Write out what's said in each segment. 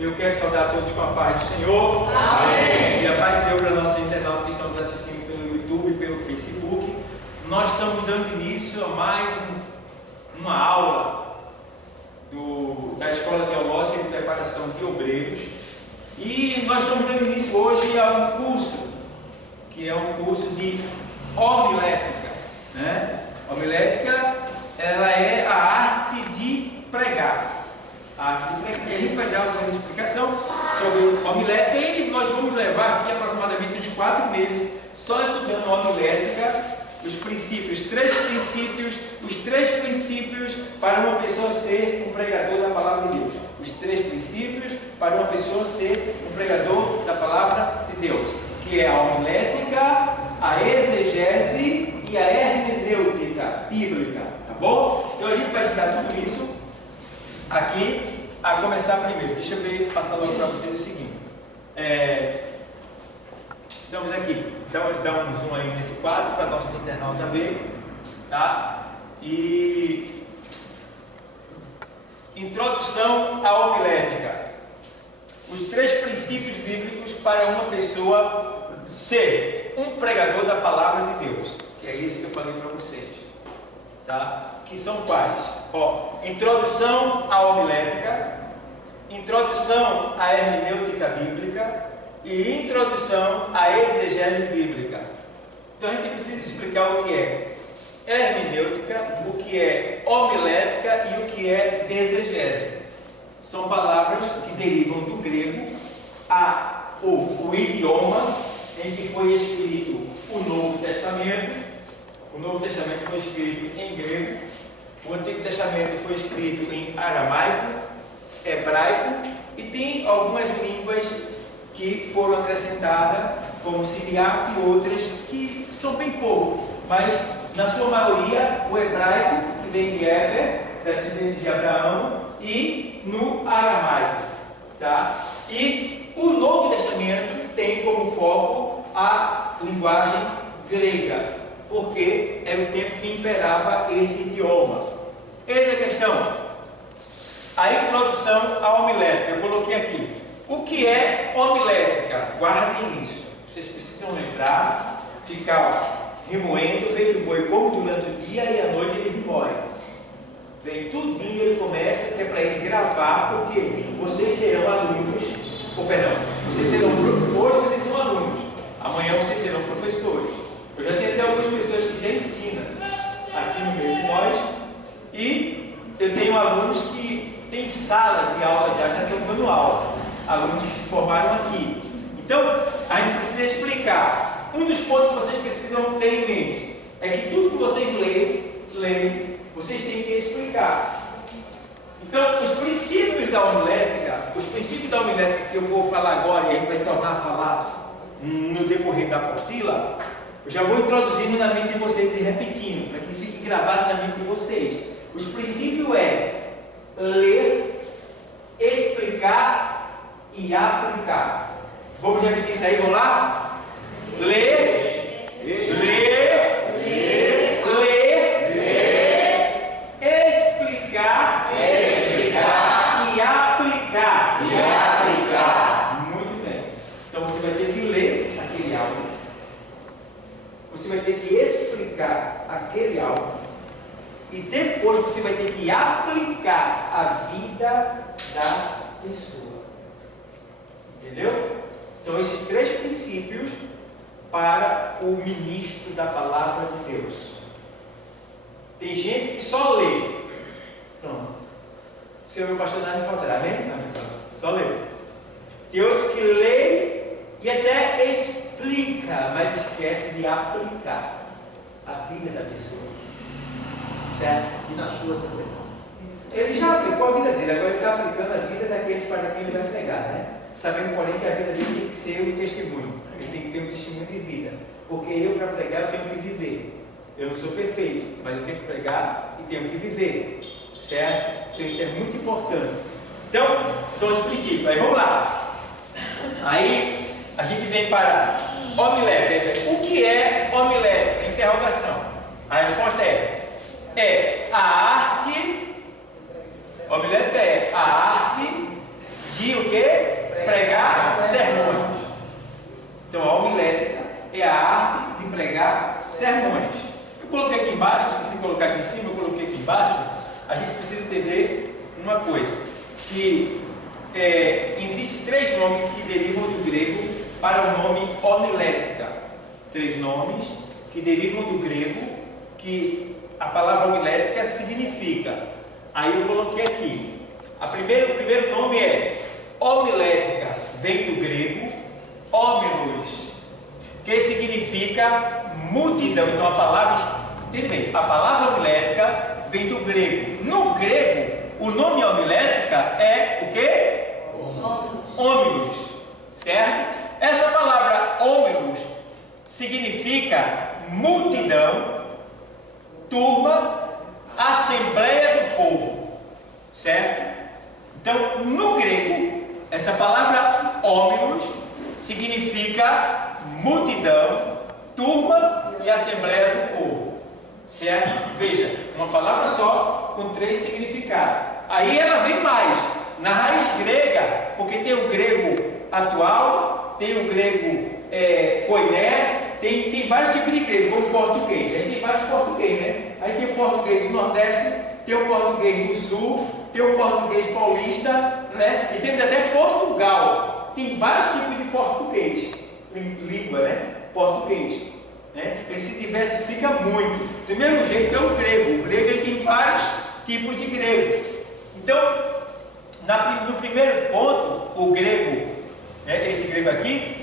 Eu quero saudar a todos com a paz do Senhor. Amém. E a paz do Senhor para nossos internautas que estão nos assistindo pelo YouTube e pelo Facebook. Nós estamos dando início a mais uma aula da Escola Teológica de Preparação de Obreiros. E nós estamos dando início hoje a um curso, que é um curso de homilética, né? Homilética, ela é a arte de pregar. E a gente vai dar uma explicação sobre homilética e nós vamos levar aqui aproximadamente uns 4 meses só estudando homilética, os princípios, os três princípios para uma pessoa ser um pregador da palavra de Deus. Os 3 princípios para uma pessoa ser um pregador da palavra de Deus, que é a homilética, a exegese e a hermenêutica bíblica, tá bom? Então a gente vai estudar tudo isso aqui, a começar primeiro. Deixa eu passar logo para vocês o seguinte. Estamos aqui, dá um zoom aí nesse quadro para nosso internauta ver, tá? E introdução à homilética. Os 3 princípios bíblicos para uma pessoa ser um pregador da palavra de Deus, que é isso que eu falei para vocês, tá? Que são quais? Introdução à homilética, introdução à hermenêutica bíblica e introdução à exegese bíblica. Então a gente precisa explicar o que é hermenêutica, o que é homilética e o que é exegese. São palavras que derivam do grego, o idioma em que foi escrito o Novo Testamento. O Novo Testamento foi escrito em grego, o Antigo Testamento foi escrito em aramaico, hebraico, e tem algumas línguas que foram acrescentadas, como siriaco e outras que são bem pouco, mas na sua maioria o hebraico, que vem de Heber, descendente de Abraão, e no aramaico, tá? E o Novo Testamento tem como foco a linguagem grega, porque era o tempo que imperava esse idioma. Eis a questão. A introdução à homilética, eu coloquei aqui. O que é homilética? Guardem isso. Vocês precisam lembrar, ficar remoendo, feito boi como durante o dia e à noite ele remoe. Vem tudinho, ele começa, que é para ele gravar, porque vocês serão alunos, hoje vocês são alunos, amanhã vocês serão professores. Eu já tenho até algumas pessoas que já ensinam aqui no meio de nós, e eu tenho alunos que têm salas de aula já tem um manual, alunos que se formaram aqui. Então, a gente precisa explicar. Um dos pontos que vocês precisam ter em mente é que tudo que vocês leem, vocês têm que explicar. Então, os princípios da homilética que eu vou falar agora, e a gente vai tornar a falar no decorrer da apostila, eu já vou introduzindo na mente de vocês e repetindo, para que fique gravado na mente de vocês. Os princípios é ler, explicar e aplicar. Vamos repetir isso aí, vamos lá? Ler, explicar e aplicar. Muito bem. Então você vai ter que ler aquele áudio. Você vai ter que explicar aquele áudio. E depois você vai ter que aplicar a vida da pessoa. Entendeu? São esses 3 princípios para o ministro da palavra de Deus. Tem gente que só lê. Pronto. Se o meu pastor nada me faltará, amém? Só lê. Tem outros que leem e até explica, mas esquece de aplicar a vida da pessoa. Certo? E na sua também. Ele já aplicou a vida dele, agora ele está aplicando a vida daqueles para quem ele vai pregar, né? Sabendo, porém, que a vida dele tem que ser um testemunho. Ele tem que ter um testemunho de vida. Porque eu, para pregar, eu tenho que viver. Eu não sou perfeito, mas eu tenho que pregar e tenho que viver. Certo? Então isso é muito importante. Então, são os princípios. Aí vamos lá. Aí a gente vem para homilética. O que é homilética? Interrogação. A resposta é a arte. Homilética é a arte de o quê? Pregar sermões. Então a homilética é a arte de pregar sermões. Eu coloquei aqui embaixo, esqueci de colocar aqui em cima, eu coloquei aqui embaixo. A gente precisa entender uma coisa, que existem 3 nomes que derivam do grego para o nome homilética. 3 nomes que derivam do grego, que a palavra homilética significa. Aí eu coloquei aqui. O primeiro nome é homilética, vem do grego homilos, que significa multidão. Então a palavra, entende bem, a palavra homilética vem do grego. No grego, o nome homilética é o quê? Homilos, certo? Essa palavra homilos significa multidão, turma, assembleia do povo, certo? Então, no grego, essa palavra homilos significa multidão, turma e assembleia do povo, certo? Veja, uma palavra só com 3 significados. Aí ela vem mais na raiz grega, porque tem o grego atual, tem o grego koiné, tem vários tipos de grego, como português. Aí tem vários português, né? Aí tem o português do Nordeste, tem o português do Sul, tem o português paulista, né? E temos até Portugal. Tem vários tipos de português, língua, né? Português, né? Ele se diversifica muito. Do mesmo jeito que é o grego. O grego ele tem vários tipos de grego. Então, no primeiro ponto, o grego, esse grego aqui,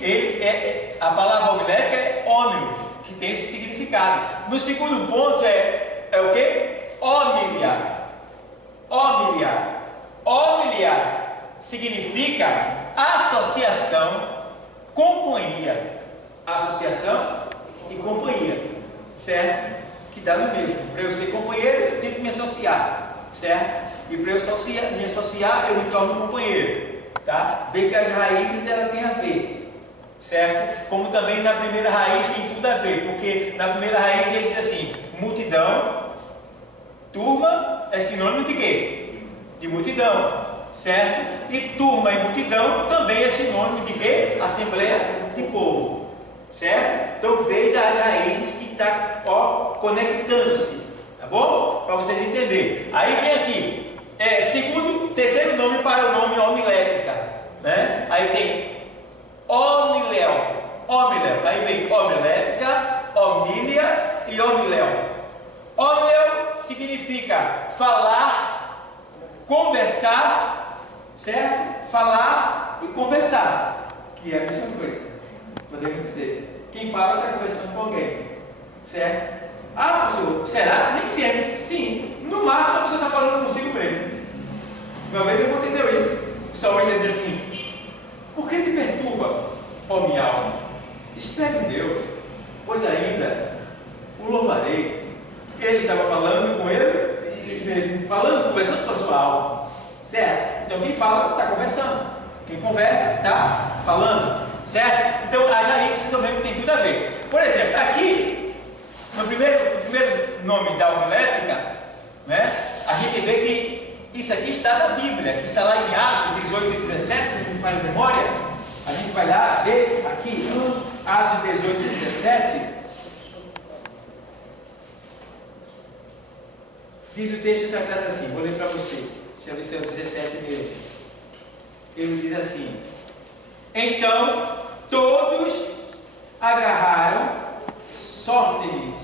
a palavra homilética é homilos, que tem esse significado. No segundo ponto é o que? Homilia. Homilia. Homilia significa associação, companhia. Associação e companhia, certo? Que dá no mesmo. Para eu ser companheiro, eu tenho que me associar, certo? E para eu me associar, eu me torno companheiro, tá? Vê que as raízes ela tem a ver, certo? Como também na primeira raiz tem tudo a ver, porque na primeira raiz ele diz assim: multidão, turma é sinônimo de quê? De multidão, certo? E turma e multidão também é sinônimo de quê? Assembleia de povo, certo? Então veja as raízes que está conectando-se, tá bom? Para vocês entenderem. Aí vem aqui, terceiro nome para o nome homilética, né? Aí tem homiléu, aí vem homilética, homilia e homiléu. Homiléu significa falar, conversar, certo? Falar e conversar, que é a mesma coisa, podemos dizer. Quem fala está conversando com alguém, certo? Ah, pastor, será? Nem sempre. Sim, no máximo a pessoa está falando consigo mesmo. Uma vez aconteceu isso. O salmista diz assim: por que te perturba, ó minha alma? Espere em Deus, pois ainda o louvarei. Ele estava falando com ele mesmo, conversando com a sua alma, certo? Então quem fala está conversando, quem conversa está falando, certo? Então as raízes também tem tudo a ver. Por exemplo, aqui no primeiro nome da homilética, né, a gente vê que isso aqui está na Bíblia, que está lá em Atos 18 e 17, se a gente não faz memória, a gente vai lá ver aqui, Atos 18 e 17, diz o texto sagrado assim, vou ler para você, deixa eu ver se é o 17 mesmo. Ele diz assim: então todos agarraram Sóstenes,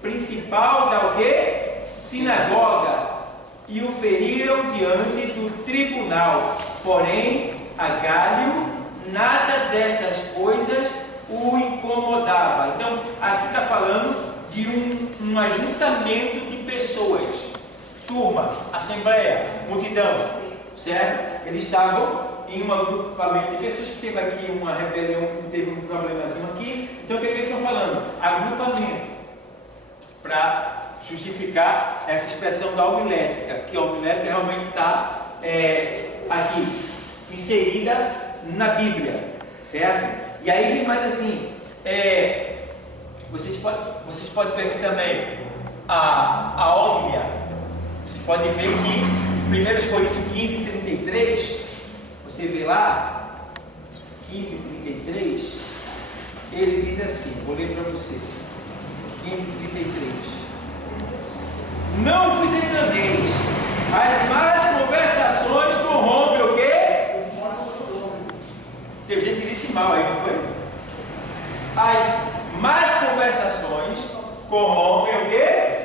principal da o quê? Sinagoga, e o feriram diante do tribunal. Porém, a Gálio nada destas coisas o incomodava. Então, aqui está falando de um ajuntamento de pessoas, turma, assembleia, multidão, certo? Eles estavam em um agrupamento de pessoas que teve aqui uma rebelião, teve um problemazinho aqui. Então o que eles estão falando? Agrupamento, para justificar essa expressão da homilética, que a homilética realmente está aqui inserida na Bíblia, certo? E aí vem mais assim, vocês podem ver aqui também a hómia. Vocês podem ver que 1 Coríntios 15, 33, Você vê lá, 15:33, ele diz assim, vou ler para você. 15:33. Não vos enganeis, as más conversações corrompem o quê? Teve gente que disse mal aí, não foi? As más conversações corrompem o quê?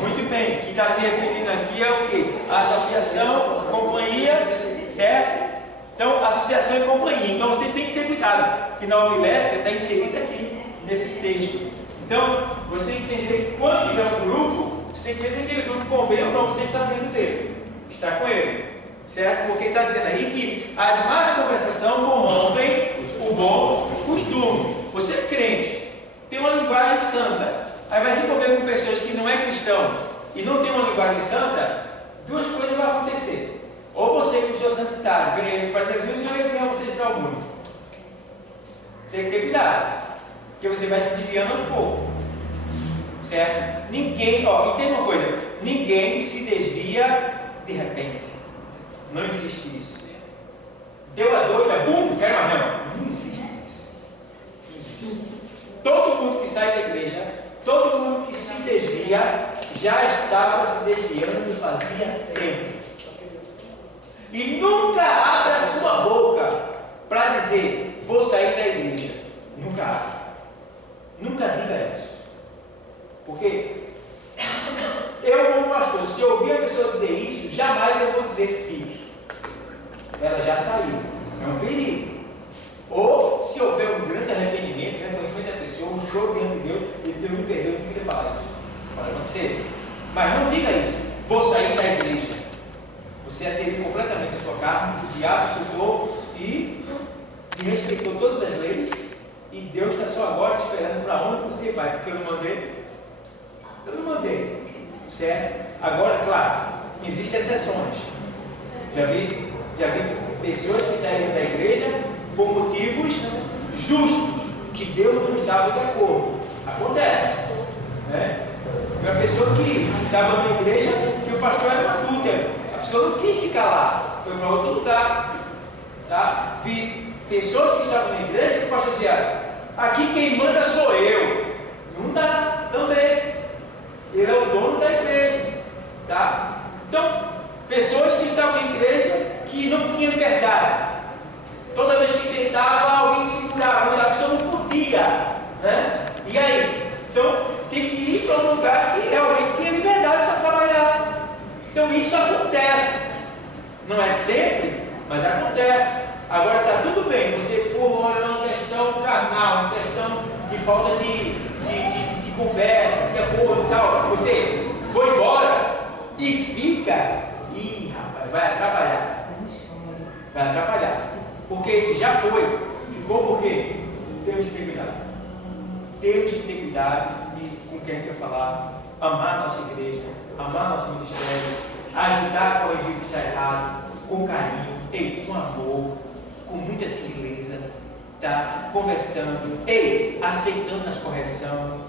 Muito bem. O que está se referindo aqui é o quê? Associação, companhia, certo? Então, associação e companhia. Então, você tem que ter cuidado, que na homilética está inserida aqui, nesses textos. Então, você tem que entender que quando tiver um grupo, você tem que ver se aquele grupo convém ou não você está dentro dele. Está com ele. Certo? Porque está dizendo aí que as más conversações corrompem o bom costume. Você é crente, tem uma linguagem santa, aí vai se envolver com pessoas que não é cristão e não tem uma linguagem santa, duas coisas vão acontecer. Ou você, que sou santitário, ganha eles para Jesus, ou ele ganha você para o mundo. Tem que ter cuidado, porque você vai se desviando aos poucos. Certo? Ninguém, ó, entenda uma coisa, ninguém se desvia de repente. Não existe isso. Deu a doida, bum, quero mais não. Não existe isso. Todo mundo que sai da igreja, todo mundo que se desvia, já estava se desviando fazia tempo. E nunca abra a sua boca para dizer, vou sair da igreja. Nunca abra. Nunca diga isso. Porque eu, como pastor, se eu ouvir a pessoa dizer isso, jamais eu vou dizer fique. Ela já saiu. É um perigo. Ou se houver um grande arrependimento, reconhecimento da pessoa, um choro diante de Deus, e Deus me perdeu, eu não queria falar isso. Pode acontecer. Mas não diga isso. Vou sair da igreja. Você aderiu completamente a sua carne, o diabo estudou e respeitou todas as leis, e Deus está só agora esperando para onde você vai, porque eu não mandei. Eu não mandei. Certo? Agora, claro, existem exceções. Já vi pessoas que saíram da igreja por motivos justos, que Deus nos dava de acordo. Acontece. Né? Uma pessoa que estava na igreja, que o pastor era um adúltero. A pessoa não quis ficar lá, foi para outro lugar. Tá? Vi pessoas que estavam na igreja, que o pastor dizia, aqui quem manda sou eu. Não dá, também. Ele é o dono da igreja. Tá? Então, pessoas que estavam na igreja que não tinham liberdade. Toda vez que tentava, alguém segurava, a pessoa não podia. Né? E aí? Então, tem que ir para um lugar que realmente tenha liberdade para trabalhar. Então, isso acontece. Não é sempre, mas acontece. Agora está tudo bem, você for uma questão carnal, uma questão de falta de conversa, de acordo e tal. Você foi embora e fica. Ih, rapaz, vai atrapalhar. Vai atrapalhar. Porque já foi. Ficou por quê? Temos que ter cuidado. Temos que ter cuidado com quem quer falar. Amar nossa igreja, amar nosso ministério, ajudar a corrigir o que está errado, com carinho, com amor, com muita gentileza, tá? Conversando, aceitando as correções,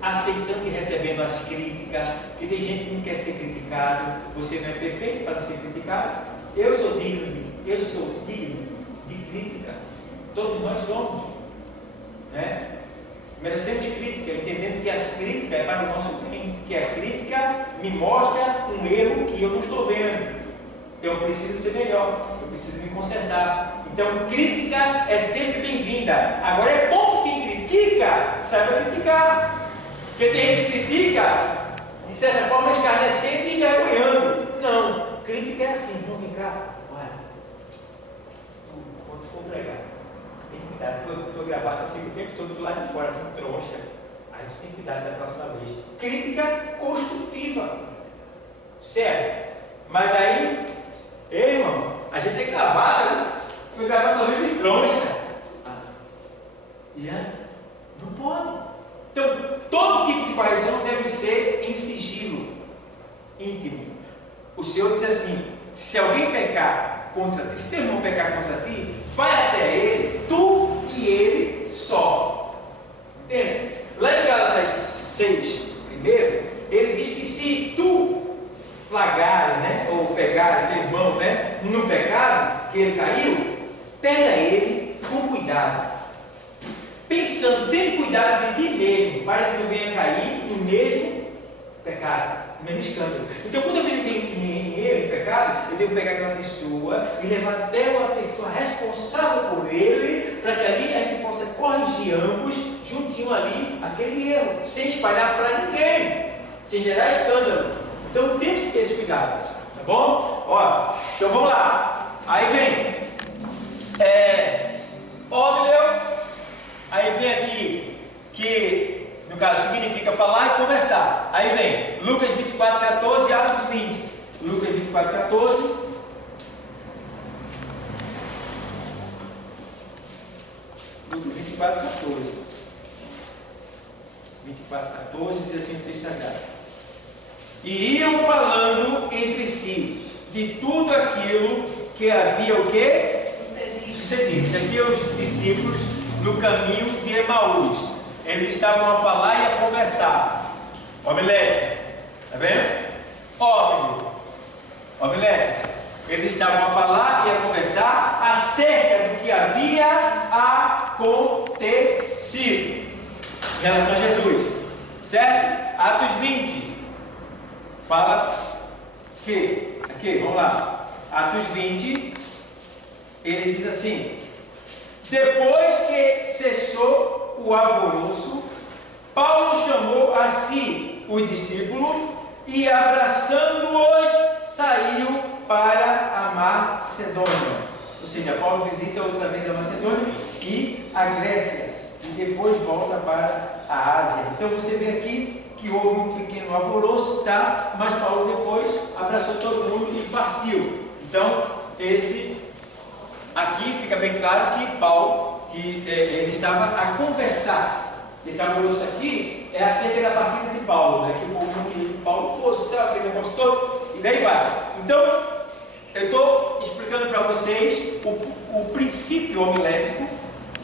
aceitando e recebendo as críticas, que tem gente que não quer ser criticado. Você não é perfeito para não ser criticado. Eu sou digno de crítica. Todos nós somos, né? Merecemos crítica, entendendo que as críticas é para o nosso bem, que a crítica me mostra um erro que eu não estou vendo. Eu preciso ser melhor, eu preciso me consertar. Então, crítica é sempre bem-vinda. Agora, é bom que quem critica saiba criticar. Porque tem gente que critica, de certa forma, escarnecendo e envergonhando. Não, crítica é assim, não vem cá. Olha, quando for pregar, tem que cuidar. Eu estou gravado, eu fico o tempo todo do lado de fora, assim, troncha. Aí tu tem que cuidar da próxima vez. Crítica construtiva. Certo? Mas aí, irmão, a gente tem gravado, né? Foi gravado só mesmo em troncha. E aí, não pode. Então, todo tipo de correção deve ser em sigilo íntimo. O Senhor diz assim: se alguém pecar contra ti, se teu irmão pecar contra ti, vai até ele, tu e ele só. Entende? Lá em Gálatas 6, primeiro, ele diz que se tu flagares, né, ou pegares teu irmão, né, no pecado, que ele caiu, pega ele com cuidado, pensando, tendo cuidado de ti mesmo, para que não venha cair no mesmo pecado, no mesmo escândalo. Então, quando eu vejo que em erro, em pecado, eu devo pegar aquela pessoa e levar até uma pessoa responsável por ele, para que ali a gente possa corrigir ambos, juntinho ali, aquele erro, sem espalhar para ninguém, sem gerar escândalo. Então, temos que ter esse cuidado, tá bom? Ó, então vamos lá. Aí vem óbvio, aí vem aqui que no caso significa falar e conversar. Aí vem Lucas 24:14 e Atos 20. Lucas 24:14. Lucas 24:14. 24:14 diz assim o texto sagrado: e iam falando entre si de tudo aquilo que havia o quê? Sucedido. Isso aqui é os discípulos no caminho de Emaús. Eles estavam a falar e a conversar. Homilética, está vendo? Homilética. Eles estavam a falar e a conversar acerca do que havia acontecido em relação a Jesus, certo? Atos 20 fala que, aqui, vamos lá, Atos 20, ele diz assim: depois que cessou o alvoroço, Paulo chamou a si os discípulos e, abraçando-os, saiu para a Macedônia. Ou seja, Paulo visita outra vez a Macedônia e a Grécia, e depois volta para a Ásia. Então você vê aqui que houve um pequeno alvoroço, tá? Mas Paulo depois abraçou todo mundo e partiu. Então, aqui fica bem claro que Paulo, ele estava a conversar. Esse alvoroço aqui é acerca da partida de Paulo, né? Que o povo não queria que Paulo fosse, aquele negócio todo, e daí vai. Então, eu estou explicando para vocês o princípio homilético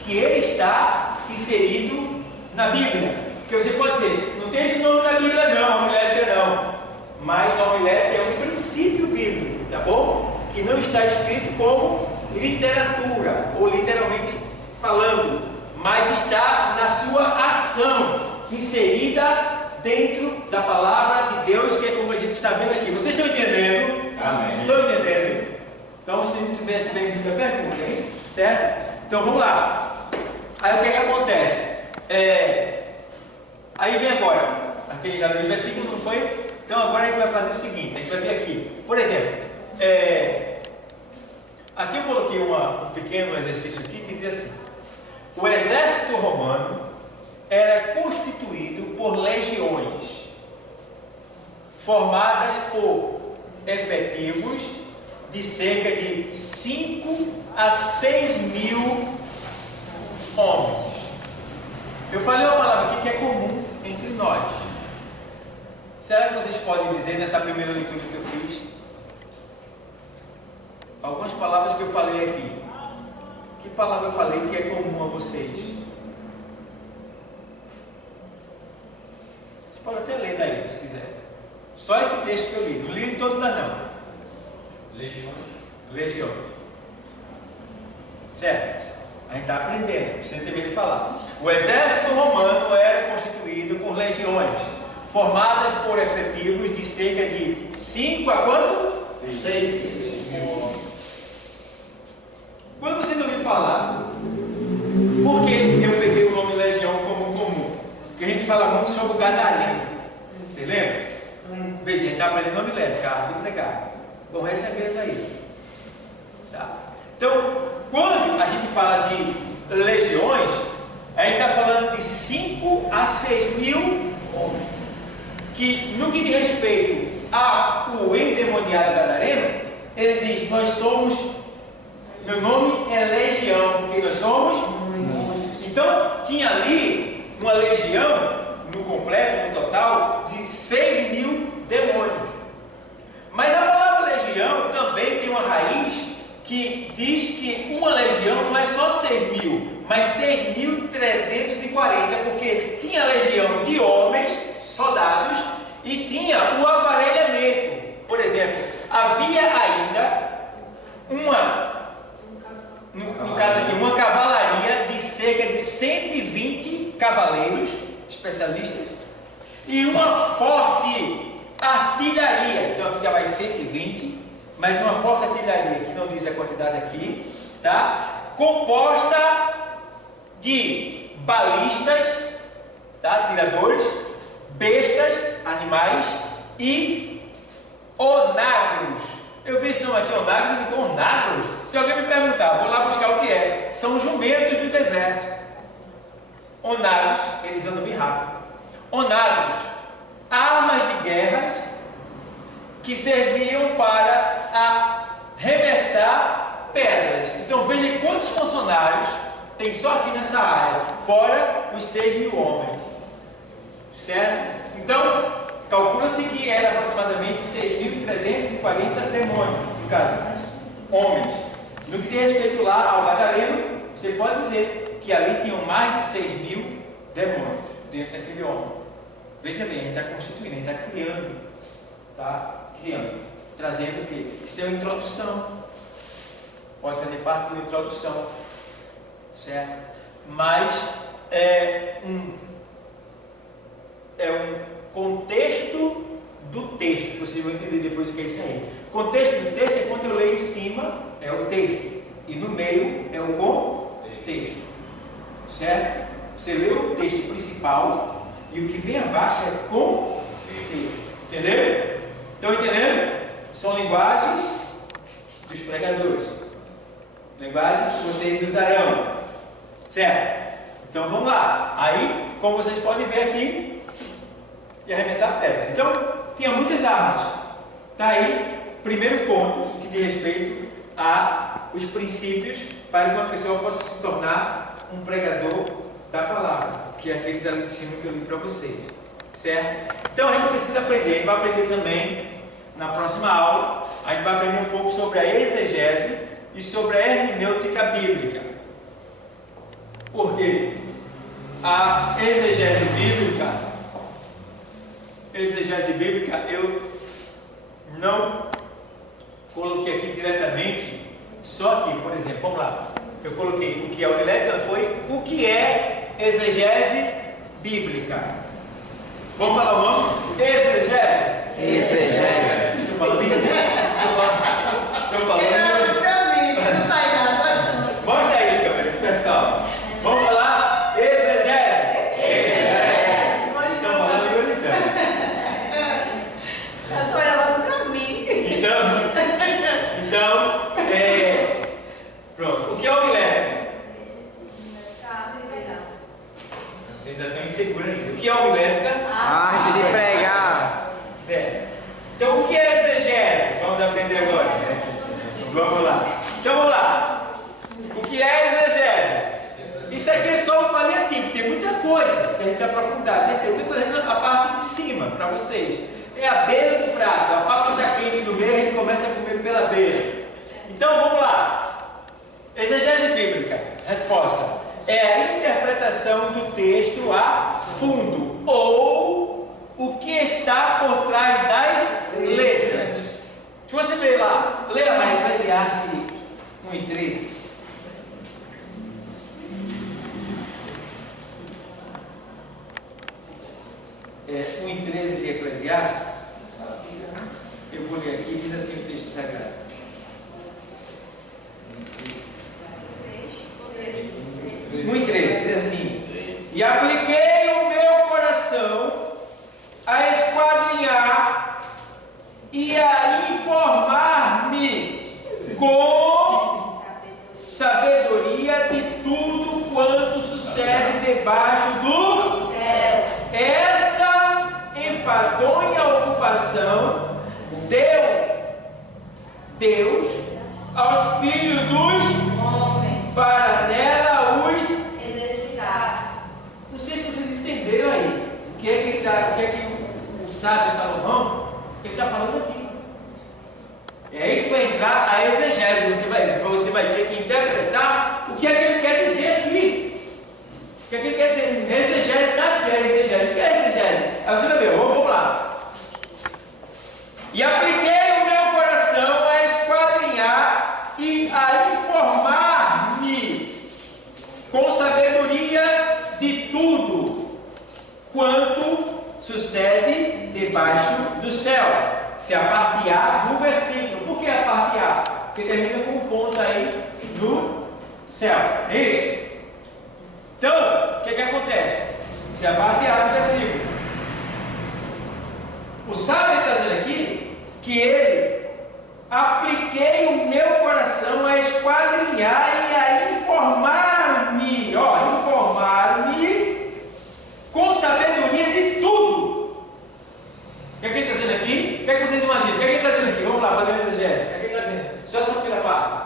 que ele está inserido na Bíblia. Porque você pode dizer, não tem esse nome na Bíblia não, homilética não. Mas a homilética é um princípio bíblico, tá bom? Que não está escrito como literatura, ou literalmente falando, mas está na sua ação, inserida dentro da palavra de Deus, que é como a gente está vendo aqui. Vocês estão entendendo? Amém. Estão entendendo? Então, se não tiver dúvida, perguntem, certo? Então, vamos lá. Aí, o que acontece? Aí vem agora, aqui já nos versículos, não foi? Então, agora a gente vai fazer o seguinte, a gente vai ver aqui. Por exemplo, aqui eu coloquei um pequeno exercício aqui que diz assim: o exército romano era constituído por legiões, formadas por efetivos de cerca de 5 a 6 mil homens. Eu falei uma palavra aqui que é comum entre nós. Será que vocês podem dizer nessa primeira leitura que eu fiz algumas palavras que eu falei aqui? Que palavra eu falei que é comum a vocês? Vocês podem até ler daí, se quiser. Só esse texto que eu li. Não li todo ainda não. Legiões. Certo? A gente está aprendendo, sem ter medo de falar. O exército romano era constituído por legiões, formadas por efetivos de cerca de 5 a quanto? 6 mil. Quando vocês ouviram falar, por que eu peguei o nome legião como comum? Porque a gente fala muito sobre o gadareno. Você lembra? Veja, a gente está aprendendo nome leve, carro de pregar. Vão recebendo aí. Tá? Então, quando a gente fala de legiões, a gente está falando de 5 a 6 mil homens. Que no que diz respeito ao endemoniado gadareno, ele diz: nós somos, meu nome é legião, porque nós somos muitos. Então tinha ali uma legião, no completo, no total, de 6 mil demônios. Mas a palavra legião também tem uma raiz que diz que uma legião não é só 6 mil, mas 6.340, porque tinha legião de homens, soldados, e tinha o aparelhamento. Por exemplo, havia ainda 120 cavaleiros especialistas e uma forte artilharia. Então aqui já vai 120, mas uma forte artilharia, que não diz a quantidade aqui, tá? Composta de balistas, tá? Atiradores, bestas, animais e onagros. Eu vi esse nome aqui, onagros, eu digo onagros. Se alguém me perguntar, vou lá buscar o que é. São jumentos do deserto. Onagros, eles andam bem rápido. Onagros, armas de guerras que serviam para arremessar pedras. Então veja quantos funcionários tem só aqui nessa área, fora os 6.000 homens. Certo? Então, calcula-se que era aproximadamente 6.340 demônios, homens. No que diz respeito lá ao Gadareno, você pode dizer que ali tinham mais de 6.000 demônios dentro daquele homem. Veja bem, a gente está constituindo, a gente está criando. Tá? Criando. Trazendo o quê? Isso é uma introdução. Pode fazer parte de uma introdução. Certo? Mas é um contexto do texto. Vocês vão entender depois o que é isso aí. Contexto do texto é quando eu leio em cima, é o texto. E no meio é o contexto. Certo? Você lê o texto principal e o que vem abaixo é contexto. Entendeu? Estão entendendo? São linguagens dos pregadores. Linguagens que vocês usarão. Certo? Então vamos lá. Aí, como vocês podem ver aqui, e arremessar pedras. Então, tinha muitas armas. Está aí, primeiro ponto que diz respeito a os princípios para que uma pessoa possa se tornar um pregador da palavra, que é aqueles ali de cima que eu li para vocês. Certo? Então a gente precisa aprender, a gente vai aprender também na próxima aula, a gente vai aprender um pouco sobre a exegese e sobre a hermenêutica bíblica. Por quê? A exegese bíblica eu não coloquei aqui diretamente, só aqui, por exemplo, vamos lá, eu coloquei o que é homilética, foi o que é exegese bíblica. Vamos falar o nome? Exegese. Estou falando. Mostra aí, câmera, esse pessoal. Vamos falar exegese. Estão falando de lição. Estou olhando para mim. Então, pronto. O que é homilética? Você ainda está inseguro ainda. O que é homilética? Arte de pregar. Certo. Então, o que é exegese? Vamos aprender agora. Vamos lá. Então, vamos lá. O que é exegese? Isso aqui é só um paliativo. Tem muita coisa. Se a gente se aprofundar, descer, eu estou trazendo a parte de cima para vocês. É a beira do prato. A papa está quente no meio, a gente começa a comer pela beira. Então, vamos lá. Exegese bíblica. Resposta. É a interpretação do texto a fundo, ou o que está por trás das letras. Se você ver lá, leia lá Eclesiastes 1:13. É 1:13 de Eclesiastes. Eu vou ler aqui, diz assim o texto sagrado. 1:13 diz assim: e apliquei o meu coração a esquadrinhar e a informar-me com sabedoria de tudo quanto sucede debaixo do céu. Essa enfadonha ocupação deu Deus aos filhos dos homens para nela os exercitar. Não sei se vocês entenderam aí o que é que o sábio Salomão ele está falando aqui. É aí que vai entrar a exegese. Você vai ter que interpretar o que é que ele quer dizer aqui. O que é que ele quer dizer? Exegese está aqui, é exegese. O que é exegese? Aí você vai ver, vamos lá. E apliquei o meu coração a esquadrinhar e a informar-me com sabedoria porque termina com um ponto aí no céu. É isso? Então, o que acontece? Isso é a parte A do versículo. O sábio está dizendo aqui que ele apliquei o meu coração a esquadrinhar e a informar-me, informar-me com sabedoria de tudo. O que é que ele está dizendo aqui? O que é que vocês imaginam? O que é que ele está dizendo aqui? Vamos lá, fazer uma exegese. O que é que ele está dizendo? Só essa primeira parte.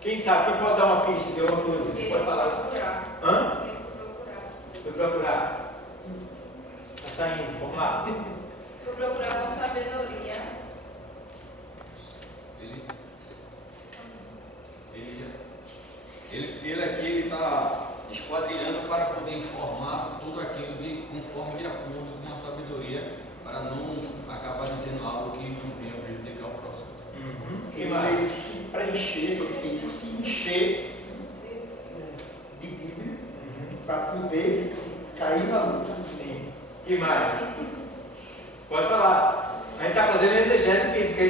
Quem sabe? Quem pode dar uma pista de alguma coisa? Pode falar. Hã? Foi procurar. Está saindo, vamos lá. Vou procurar com sabedoria. Ele aqui está esquadrilhando para poder informar tudo aquilo conforme de acordo com a sabedoria, para não acabar dizendo algo que não venha prejudicar o próximo. Ele se preencher, ele se encher de Bíblia para poder cair na luta. Sim. E mais? Pode falar. A gente está fazendo exegese bíblica.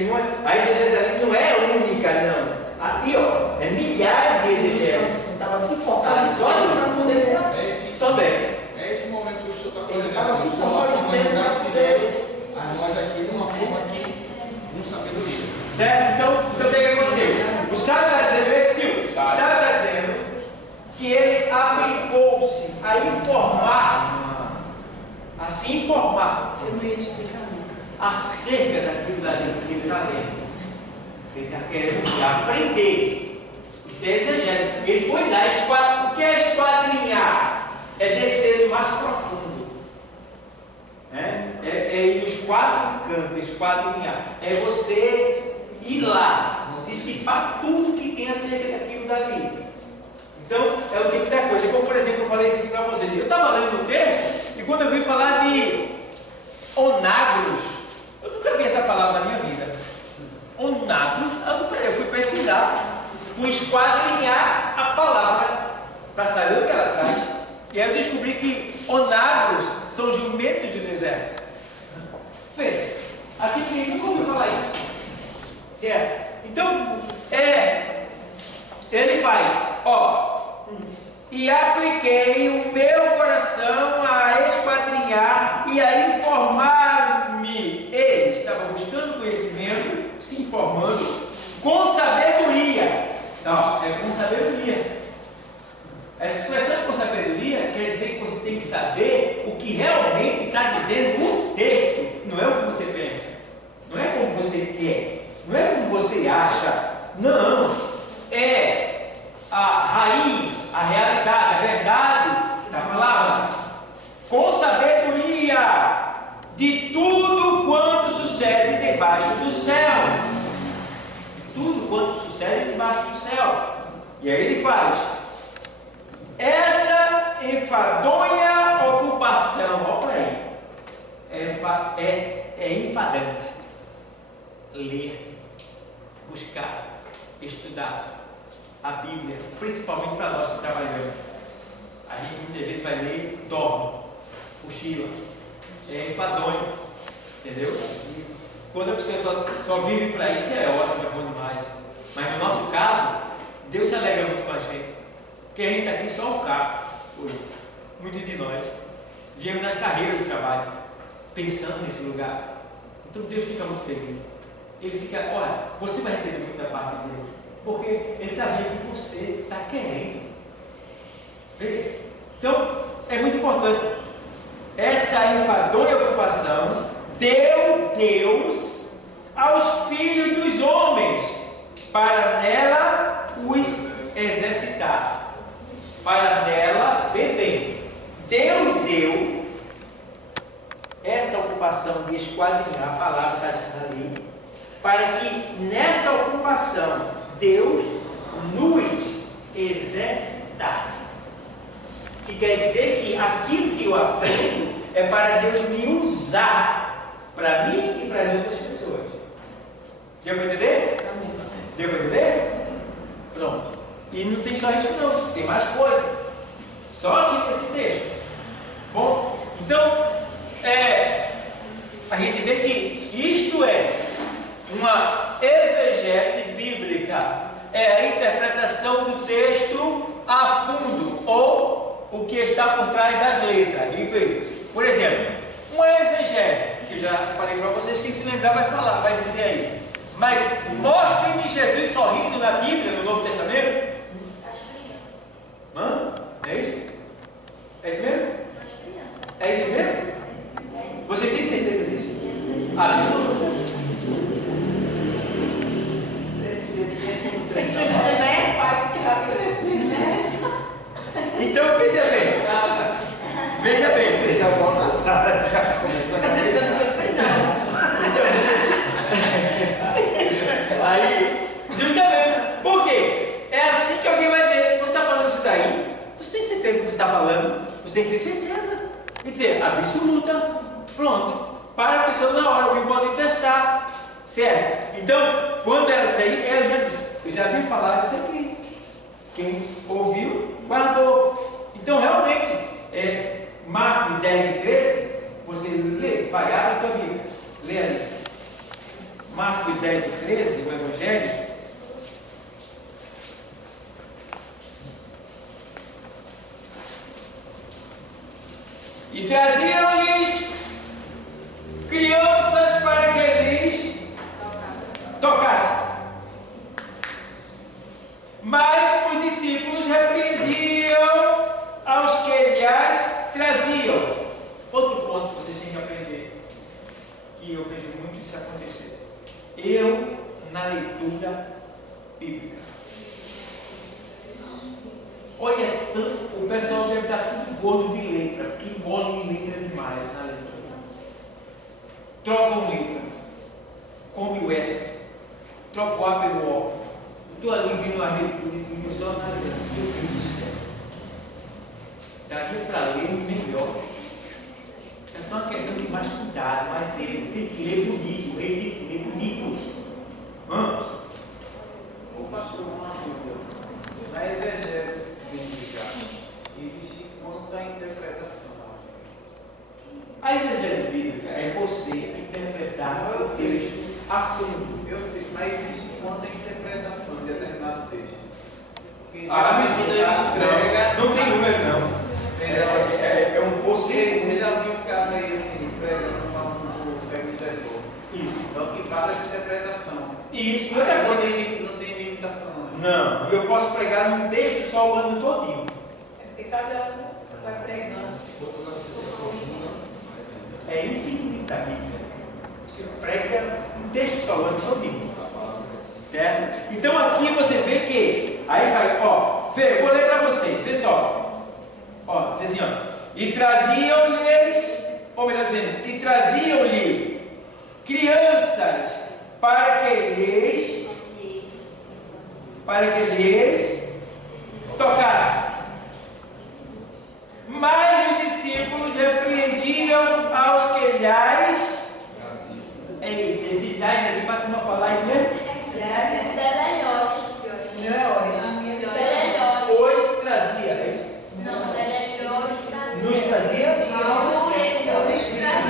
A exegese ali não é única, não. Ali, ó, é milhares de exegeses. Estava se fortalecendo para poder Também. É esse momento que o senhor está Ele fazendo estava se assim, o senhor está fortalecendo formando para essa poder. ideia a nós aqui de uma forma que com sabedoria. Certo? Então tem que acontecer. O sábio está dizendo, o sábio está dizendo que ele aplicou-se a informar, a se informar Eu não ia explicar nunca. acerca daquilo dali que ele está lendo. Ele está querendo aprender. Isso é exegese. Ele foi lá, o que é esquadrinhar? É descer mais profundo. É ir nos quatro cantos, esquadrinhar. É você ir lá, dissipar tudo que tem acerca daquilo dali. Então, é o tipo da coisa. Como, por exemplo, eu falei isso aqui para vocês. Eu estava lendo o texto e quando eu vi falar de onágoros, eu nunca vi essa palavra na minha vida. Onágoros, eu fui pesquisar, fui esquadrinhar a palavra para saber o que ela traz. E aí eu descobri que onágoros são jumentos do deserto. Veja, aqui ninguém nunca ouviu falar isso. Certo? Então, ele faz, e apliquei o meu coração a esquadrinhar e a informar-me. Ele estava buscando conhecimento, se informando com sabedoria. Não, é com sabedoria. Essa expressão com sabedoria quer dizer que você tem que saber o que realmente está dizendo o texto. Não é o que você pensa, não é como você quer, não é como você acha. Não, é a raiz, a realidade, a verdade da palavra, com sabedoria de tudo quanto sucede debaixo do céu. Tudo quanto sucede debaixo do céu. E aí ele faz essa enfadonha ocupação. Olha aí, é enfadante ler, buscar, estudar a Bíblia, principalmente para nós que trabalhamos. A gente muitas vezes vai ler, dorme, cochila, é enfadonho, entendeu? Quando a pessoa só vive para isso, é ótimo, é bom demais. Mas no nosso caso, Deus se alegra muito com a gente, porque a gente está aqui só um carro hoje. Muitos de nós viemos nas carreiras de trabalho, pensando nesse lugar. Então Deus fica muito feliz. Ele fica, olha, você vai receber muito da parte de Deus, porque Ele está vendo que você está querendo. Veja? Então, é muito importante. Essa enfadonha ocupação deu Deus aos filhos dos homens, para nela os exercitar, para nela viver. Deus deu essa ocupação de esquadrinhar, a palavra está dizendo ali, para que nessa ocupação Deus nos exercitasse. Que quer dizer que aquilo que eu aprendo é para Deus me usar, para mim e para as outras pessoas. Deu para entender? Deu para entender? Pronto. E não tem só isso não, tem mais coisa. Só aqui nesse texto. Bom, então, a gente vê que isto é uma exegese bíblica explicar. É a interpretação do texto a fundo, ou o que está por trás das letras. Por exemplo, uma exegese, que eu já falei para vocês, quem se lembrar vai falar, vai dizer aí. Mas mostrem-me Jesus sorrindo na Bíblia, no Novo Testamento. As crianças. Hã? É isso? É isso mesmo? As crianças. É isso mesmo? É isso. Você tem certeza disso? Absoluta. Né, pai, que sabe? Então veja bem. Veja bem. Você já volta atrás, já começa a Eu não sei não. Aí, justamente. Por quê? É assim que alguém vai dizer: você está falando isso daí? Você tem certeza do que você está falando? Você tem que ter certeza. E dizer, absoluta. Pronto. Para a pessoa na hora, alguém pode testar. Certo? Então, quando ela sair, eu já vi falar disso aqui. Quem ouviu, guardou. Então, realmente, Marcos 10 e 13, você lê, vai, abre a tua Bíblia, lê ali. Marcos 10 e 13, o Evangelho. E traziam-lhes crianças para que eles tocassem. Mas os discípulos repreendiam aos que as traziam. Outro ponto que vocês têm que aprender, que eu vejo muito isso acontecer. Eu, na leitura bíblica, olha, o pessoal deve estar tudo gordo de letra, porque engole letra demais na leitura. Trocam letra, come o S, troca o A pelo O. Estou ali vindo a leitura e só analisando. Meu Deus do céu. Daria para ler melhor. É só uma questão de mais cuidado, mais erro. Tem que ler bonito, tem que ler bonito. O pastor, uma dúvida. Na exegese bíblica, existe quanta interpretação? A exegese bíblica é você interpretar o texto a fundo. Eu sei, mas existe quanta interpretação de determinado texto? Porque Mas quando ele escreve, não tem número, não. É um conceito. eu já vi um caso aí assim, pregando falando do cego de Jericó. Isso. Só que várias interpretações. Isso, outra coisa. Não tem limitação. Assim. Não, eu posso pregar num texto só o ano todinho. É porque cada um vai pregando. É infinita a Bíblia. Você prega um texto só o ano todinho. Certo? Então aqui você vê que, aí vai, ó, vou ler para vocês, vê só. Ó, diz assim, ó. E traziam-lhes, ou melhor dizendo, e traziam-lhe crianças para que lhes tocassem. Mas os discípulos repreendiam aos que lhes. Esse lhes aqui para não falar isso mesmo? Os trazia, é isso? Nos trazia?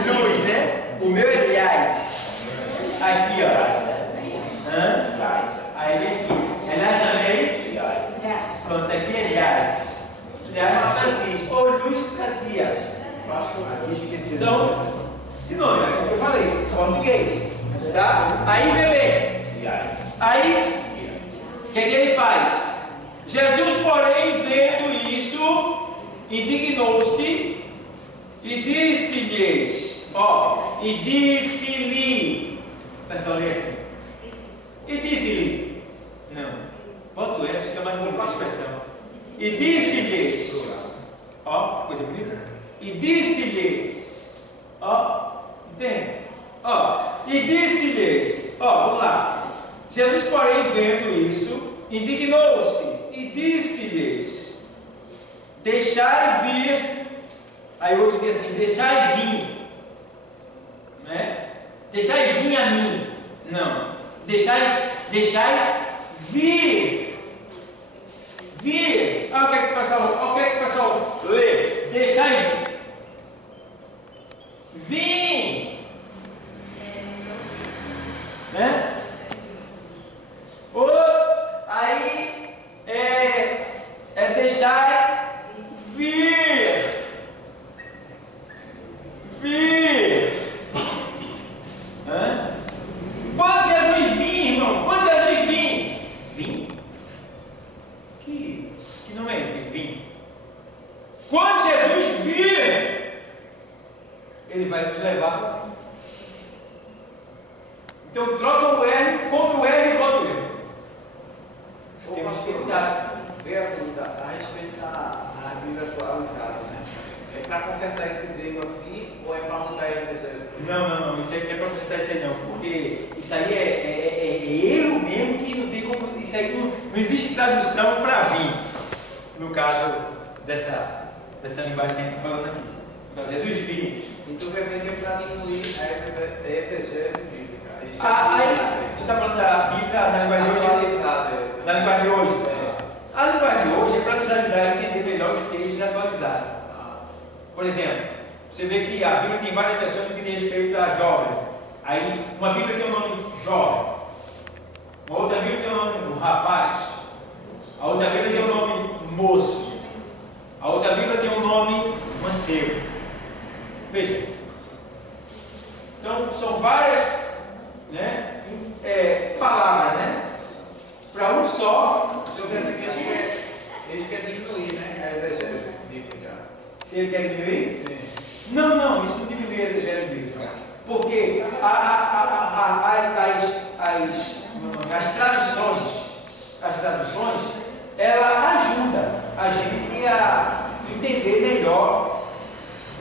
Luz, né? O meu é liais. Aqui, ó. Aí vem aqui. É na janela. Pronto, aqui é liais. Liais trazia. Ou luz trazia. São sinônimos, é o que eu falei. Português. Tá? Aí, bebê. Aí, o que ele faz? Jesus, porém, vendo isso, indignou-se e disse-lhes, e disse-lhe, pessoal, lê assim, e disse-lhe, não, bota o S, fica mais bonita a expressão, e disse-lhes, que coisa bonita, e disse-lhes, entende? E disse-lhes, vamos lá, Jesus, porém, vendo isso, indignou-se e disse-lhes, deixai vir, aí outro diz assim, deixai vir, né? Deixai vir a mim, não, deixai vir, o que é que o pessoal lê, deixai vir, né? vir. Quando Jesus vir, Ele vai nos levar. Então troca o R, come o R e bota o R. Temos que cuidar. Veio a dúvida a respeito da Bíblia atualizada, né? É para consertar esse erro assim ou é para mudar a exegese? Não, isso aí não é para consertar isso aí não, porque isso aí é erro mesmo que não tem como, isso aí não existe tradução para vir, no caso dessa linguagem que a gente está falando aqui. Então, Jesus vir. Então quer dizer que é para diminuir a exegese bíblica. Aí, você está falando da Bíblia na linguagem de hoje? Atualizada. Na linguagem de hoje? A linguagem de hoje é para nos ajudar a entender melhor os textos atualizados. Por exemplo, você vê que a Bíblia tem várias versões que diz respeito a jovem. Aí, uma Bíblia tem o nome jovem, uma outra Bíblia tem o nome rapaz, a outra Bíblia tem o nome moço, a outra Bíblia tem o nome mancebo. Veja. Então, são várias, né, palavras, né, para um só. Então quer dizer que eles querem diminuir, né, a exegese bíblica. Se ele quer diminuir? Sim. Não, isso não diminui a exegese bíblica. Porque as traduções, ela ajuda a gente a entender melhor,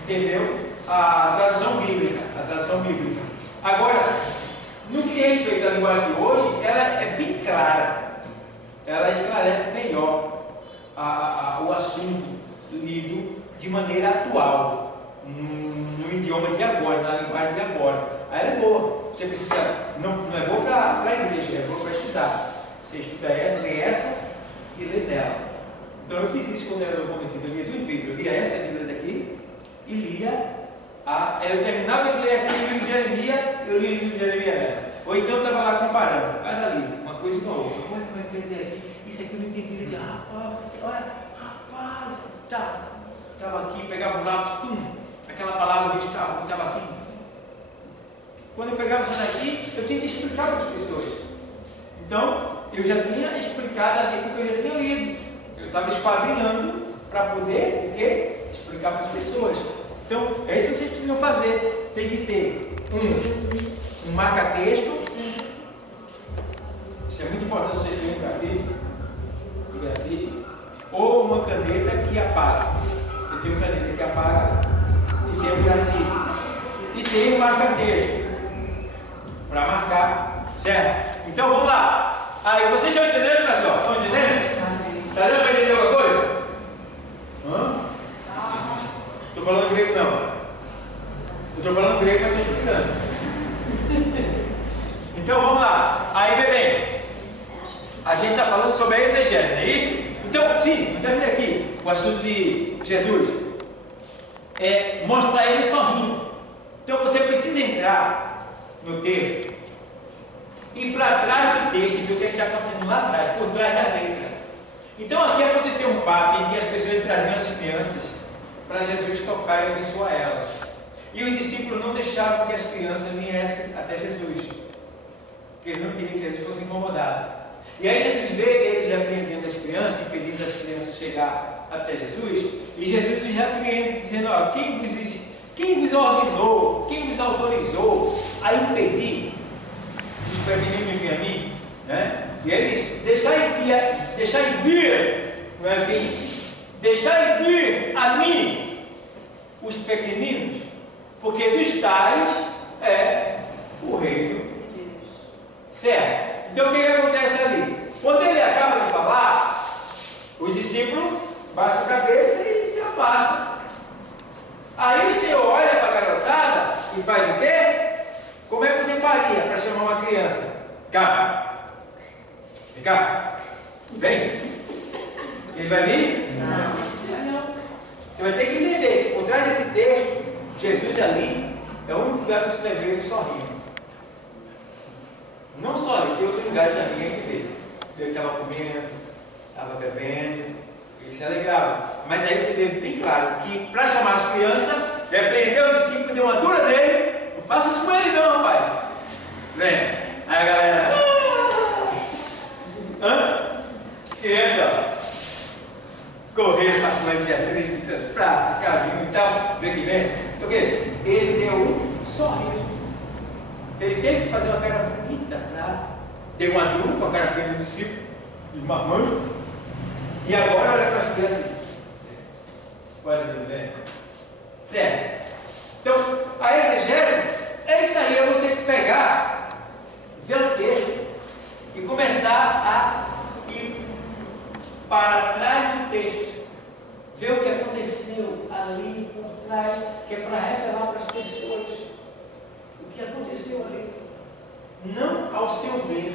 entendeu? A tradução bíblica. Agora, no que diz respeito à linguagem de hoje, ela é bem clara. Ela esclarece melhor o assunto lido de maneira atual, no idioma de agora, na linguagem de agora. Aí ela é boa. Você precisa, não é boa para a igreja, é boa para estudar. Você estuda essa, lê essa e lê dela. Então eu fiz isso quando eu era convencido. Eu lia duas Bíblias. Eu lia essa Bíblia daqui e lia eu terminava de ler a Bíblia de Jeremias, eu lia o livro de Jeremias nela. Ou então eu estava lá comparando cada livro, uma coisa com a outra. Como é que quer dizer aqui? Isso aqui eu não entendi. Rapaz, estava aqui, pegava o lápis, aquela palavra que estava assim. Quando eu pegava isso daqui, eu tinha que explicar para as pessoas. Então, eu já tinha explicado a Bíblia que eu já tinha lido. Eu estava esquadrinhando para poder explicar para as pessoas. Então, é isso que vocês precisam fazer. Tem que ter um marca-texto. Isso é muito importante vocês terem um grafite, ou uma caneta que apaga. Eu tenho caneta que apaga e tenho um grafite. E tenho um marca-texto para marcar, certo? Então vamos lá. Aí, vocês estão entendendo, pessoal? Estão entendendo? Está dando para entender alguma coisa? Estou falando grego não. Eu estou falando grego, mas estou explicando. Então vamos lá. Aí, bem, a gente está falando sobre a exegese, não é isso? Então, sim, terminei aqui o assunto de Jesus. É mostrar ele sorrindo. Então você precisa entrar no texto e para trás do texto e ver o que está acontecendo lá atrás, por trás da letra. Então aqui aconteceu um fato em que as pessoas traziam as crianças para Jesus tocar e abençoar elas. E os discípulos não deixavam que as crianças viessem até Jesus, porque eles não queriam que Jesus fosse incomodado. E aí Jesus vê eles repreendendo as crianças, impedindo as crianças chegar até Jesus, e Jesus os repreende, dizendo: quem vos ordenou, quem vos autorizou a impedir os pequeninos virem a mim? Né? E ele diz: deixai vir, não é vir, deixai vir a mim os pequeninos, porque dos tais é o reino de Deus. Certo? Então o que acontece ali? Quando ele acaba de falar, os discípulos baixam a cabeça e se afastam. Aí o Senhor olha para a garotada e faz o quê? Como é que você faria para chamar uma criança? Cá. Vem cá. Vem. Ele vai vir? Não. Você vai ter que entender que por trás desse texto, Jesus ali é o único lugar que você vai ver ele sorrindo. Não só ali, tem outros lugares ali que a gente vê. Ele estava comendo, estava bebendo, ele se alegrava. Mas aí você vê bem claro que para chamar as crianças, repreendeu o discípulo, deu uma dura nele. Não faça isso com ele não, rapaz. Vem. Aí a galera. Criança. correr para cima de Jesus, prata, caminho e tal, vê que vence. Então, o quê? Ele deu um sorriso. Ele teve que fazer uma cara bonita para deu uma dura com a cara feia dos discípulos, dos marmanjos, e agora olha para as crianças. Pode ver, certo? Então, a exegese é isso aí, é você pegar, ver o texto e começar a ir para trás do texto, ver o que aconteceu ali por trás, que é para revelar para as pessoas o que aconteceu ali. Não ao seu ver,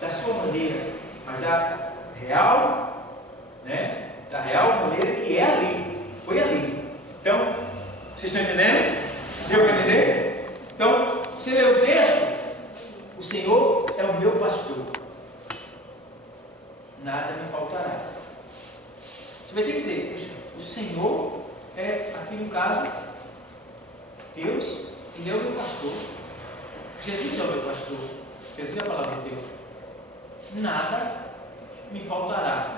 da sua maneira, mas da real, né? Da real maneira que é ali, que foi ali. Então, vocês estão entendendo? Deu para entender? Então, você lê o texto, o Senhor é o meu pastor, nada me faltará. Você vai ter que dizer, o Senhor é, aqui no caso, Deus, Ele é o meu pastor. Jesus é o meu pastor. Jesus é a palavra de Deus. Nada me faltará.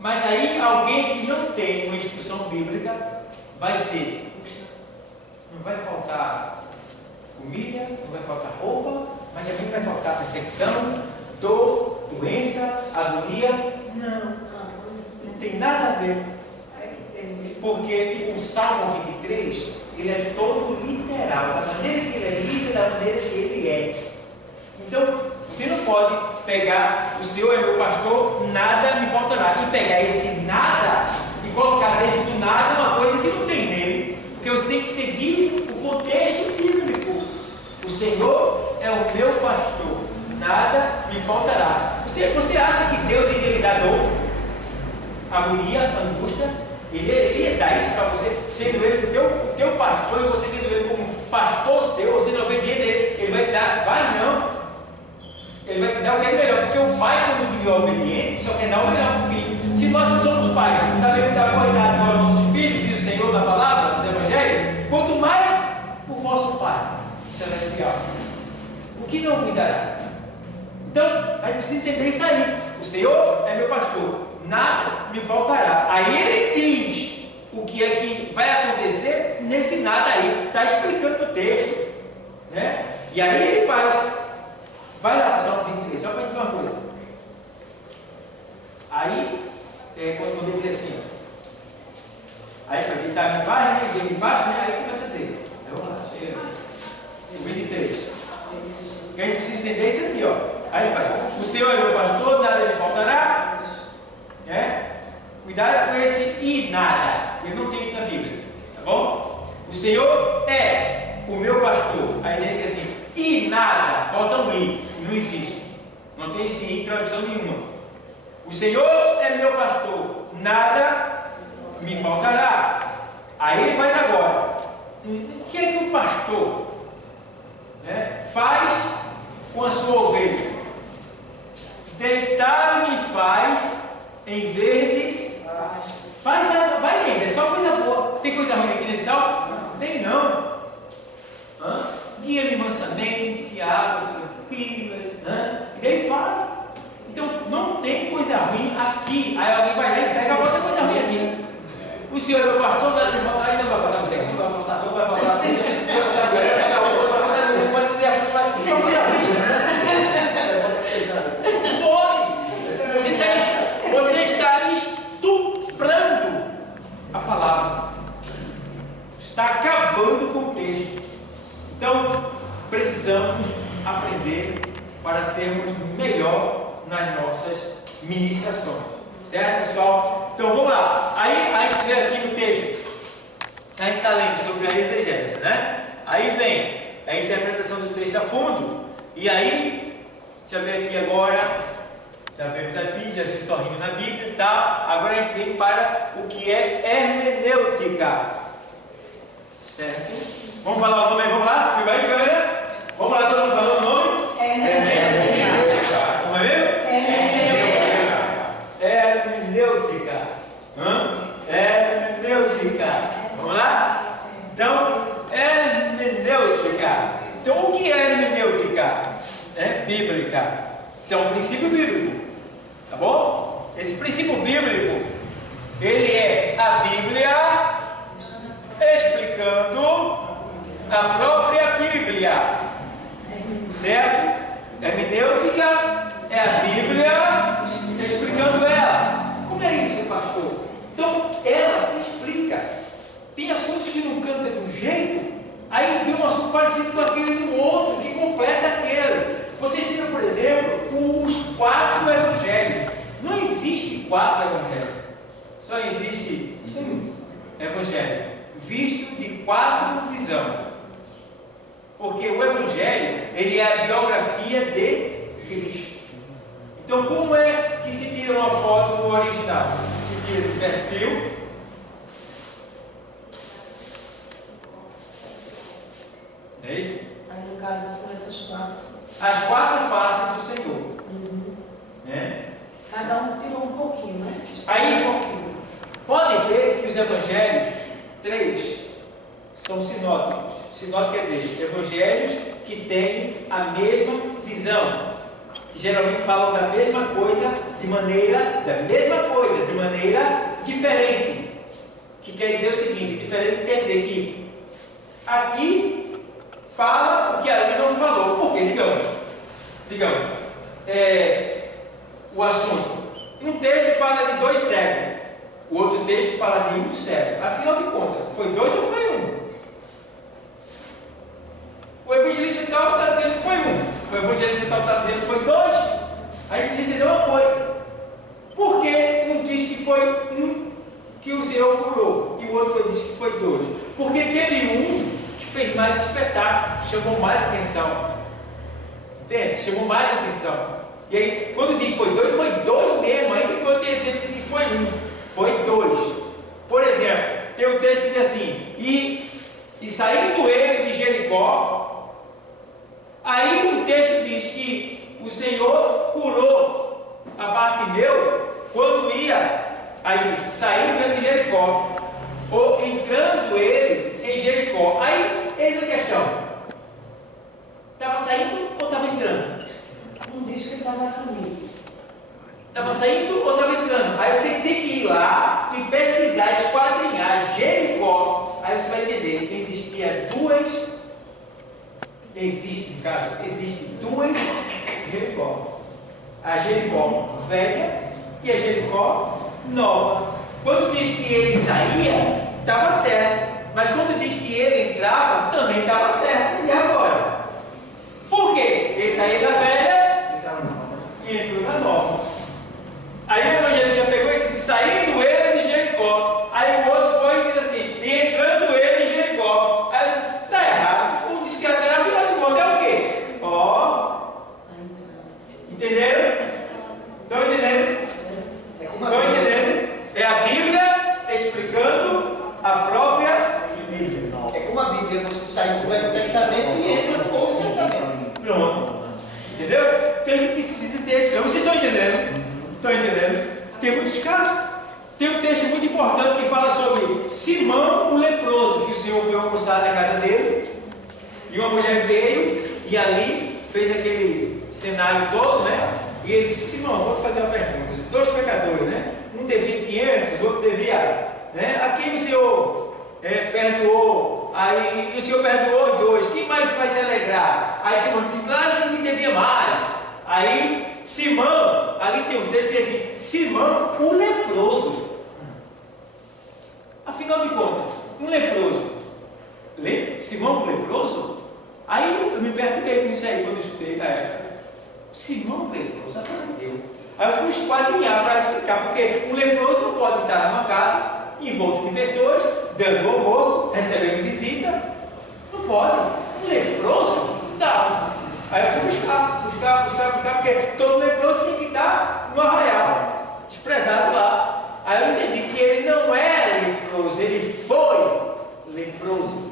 Mas aí alguém que não tem uma instrução bíblica vai dizer, puxa, não vai faltar comida, não vai faltar roupa, mas também vai faltar perseguição, dor, doença, agonia. Não tem nada a ver. Porque o Salmo 23, ele é todo literal, da maneira que ele é livre, da maneira que ele é. Então, você não pode pegar o Senhor é meu pastor, nada me faltará, e pegar esse nada e colocar dentro do nada uma coisa que não tem nele, porque você tem que seguir o contexto bíblico. O Senhor é o meu pastor, nada me faltará. Você acha que Deus ele dá dor, agonia, angústia? Ele ia dar isso para você, sendo ele o teu pastor, e você tendo ele como pastor seu, você não obediente a ele, ele vai te dar, vai não. Ele vai te dar o que é melhor, porque o pai, quando o filho é obediente, só quer dar o melhor para o filho. Se nós que somos pais, sabemos dar boa idade para os nossos filhos, diz o Senhor na palavra, nos evangelhos, quanto mais o vosso Pai celestial, o que não cuidará? Então, a gente precisa entender isso aí. O Senhor é meu pastor, nada me faltará. Aí ele diz o que é que vai acontecer nesse nada aí, está explicando o texto, né? E aí ele faz. Vai lá para o Salmo 23, só para dizer uma coisa. Aí, quando ele diz assim, aí para ele está embaixo, né? Ele embaixo, né? Aí começa a dizer, vamos lá, chega. O 23. Que a gente precisa entender isso aqui, ó. Aí ele faz, o Senhor é meu pastor, nada lhe faltará. Né? Cuidado com esse e nada. Eu não tenho isso na Bíblia, tá bom? O Senhor é o meu pastor. Aí ele diz assim, e nada, bota um i, não existe. Não tem esse i em tradução nenhuma. O Senhor é meu pastor, nada me faltará. Aí ele faz agora. O que é que o pastor, né, faz com a sua ovelha? Deitar-me faz em verdes. Vai ainda, é só coisa boa. Tem coisa ruim aqui nesse salmo? Tem não. Guia-me mansamente, águas tranquilas, né? E daí fala. Então não tem coisa ruim aqui. Aí alguém vai lá e pega outra coisa ruim aqui. O Senhor é meu pastor, nada de faltar, ainda vai faltar você, vai faltar, não vai faltar, vai dizer a coisa aqui. Só coisa ruim. Você está estuprando a palavra, está acabando com o texto. Então, precisamos aprender para sermos melhor nas nossas ministrações, certo, pessoal? Então, vamos lá. Aí a gente vê aqui no texto, a gente está lendo sobre a exegese, né? Aí vem a interpretação do texto a fundo, e aí, deixa eu ver aqui agora. Já vemos aqui, Jesus sorrindo na Bíblia e tal. Agora a gente vem para o que é hermenêutica. Certo? Vamos falar o nome aí, vamos lá? Fui bem, galera? Vamos lá, todo mundo falando o nome? Hermenêutica. Como é mesmo? Hermenêutica. Hermenêutica. Vamos lá? Então, hermenêutica. Então, o que é hermenêutica? Bíblica. Isso é um princípio bíblico. Tá bom? Esse princípio bíblico Ele é a Bíblia explicando a própria Bíblia. Certo? Hermenêutica é a Bíblia explicando ela. Como é isso, pastor? Então, ela se explica. Tem assuntos que não canta de um jeito, aí vem um assunto parecido com aquele no outro, que completa aquele. Vocês viram, por exemplo, os 4 evangelhos. Não existe 4 evangelhos. Só existe um evangelho, visto de 4 visões. Porque o evangelho, ele é a biografia de Cristo. Então, como é que se tira uma foto do original? Se tira do perfil. É isso? Aí no caso são essas 4. As 4 faces do Senhor. Né? Cada um tirou um pouquinho, né? Aí, um pouquinho. Pode ver que os evangelhos, 3, são sinóticos. Sinótico quer dizer, evangelhos que têm a mesma visão, que geralmente falam da mesma coisa de maneira diferente. Que quer dizer o seguinte, diferente quer dizer que aqui fala o que ali não falou. Por quê? Digamos, o assunto. Um texto fala de 2 cegos, o outro texto fala de 1 cego. Afinal de contas, foi 2 ou foi 1? O evangelista tal está dizendo que foi 1, o evangelista tal está dizendo que foi 2. Aí a gente entendeu uma coisa. Por que um diz que foi 1 que o Senhor curou e o outro diz que foi 2? Porque teve um que fez mais espetáculo, chamou mais atenção. Entende? Chamou mais atenção. E aí, quando diz foi 2 mesmo, ainda que o outro tenha dizendo que foi 1, foi 2. Por exemplo, tem um texto que diz assim: e saindo ele de Jericó. Aí o texto diz que o Senhor curou a Bartimeu quando ia, aí saindo ele de Jericó, ou entrando ele em Jericó. Aí, eis a questão: estava saindo ou estava entrando? Um diz que estava a caminho. Estava saindo ou estava entrando? Aí você tem que ir lá e pesquisar, esquadrinhar Jericó. Aí você vai entender que existem 2 Jericó. A Jericó velha e a Jericó nova. Quando diz que ele saía, estava certo. Mas quando diz que ele entrava, também estava certo. E agora? Por quê? Ele saía da velha e entrou na nova. Aí o evangelista pegou e disse: saindo ele de Jericó. Aí o outro foi e disse assim: e entrando ele em Jericó. Aí está errado. Um diz que a será, afinal de contas, é o quê? Entenderam? Estão entendendo? Estão entendendo? É a Bíblia explicando a própria Bíblia. É como a Bíblia, você sai do Velho Testamento e entra no Novo Testamento. Pronto. Entendeu? Então a gente precisa ter esse. Vocês estão entendendo? Estão entendendo? Tem muitos casos. Tem um texto muito importante que fala sobre Simão o leproso, que o Senhor foi almoçar na casa dele, e uma mulher veio e ali fez aquele cenário todo, né? E ele disse: Simão, vou te fazer uma pergunta. 2 pecadores, né? Um devia 500, outro devia, né? A quem o Senhor perdoou? Aí e o Senhor perdoou os 2. Quem mais vai se alegrar? Aí Simão disse: claro que devia mais. Aí Simão, ali tem um texto que diz assim: Simão o leproso. Afinal de contas, um leproso, Simão o leproso? Aí eu me perturbei com isso aí quando eu estudei na época. Simão o leproso, apareceu. Aí eu fui esquadrinhar para explicar, porque um leproso não pode estar numa casa envolto de pessoas, dando almoço, recebendo visita. Não pode. Um leproso? Tá. Aí eu fui buscar, porque todo leproso tinha que estar no arraial, desprezado lá. Aí eu entendi que ele não é leproso, ele foi leproso.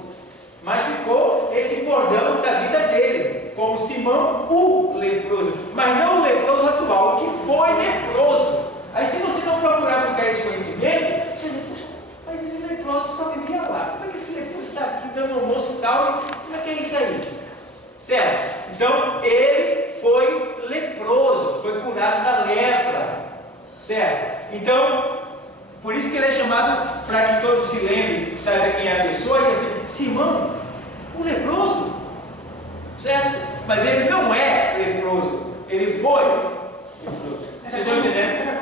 Mas ficou esse bordão da vida dele, como Simão o leproso, mas não o leproso atual, o que foi leproso. Aí se você não procurar buscar esse conhecimento, você diz: poxa, mas esse leproso só vivia lá. Como é que esse leproso está aqui dando almoço e tal? Como é que é isso aí? Certo? Então ele foi leproso, foi curado da lepra. Certo? Então Por isso que ele é chamado, para que todos se lembrem, saibam quem é a pessoa, e assim, Simão, o leproso, certo? Mas ele não é leproso, ele foi leproso. Vocês estão entendendo?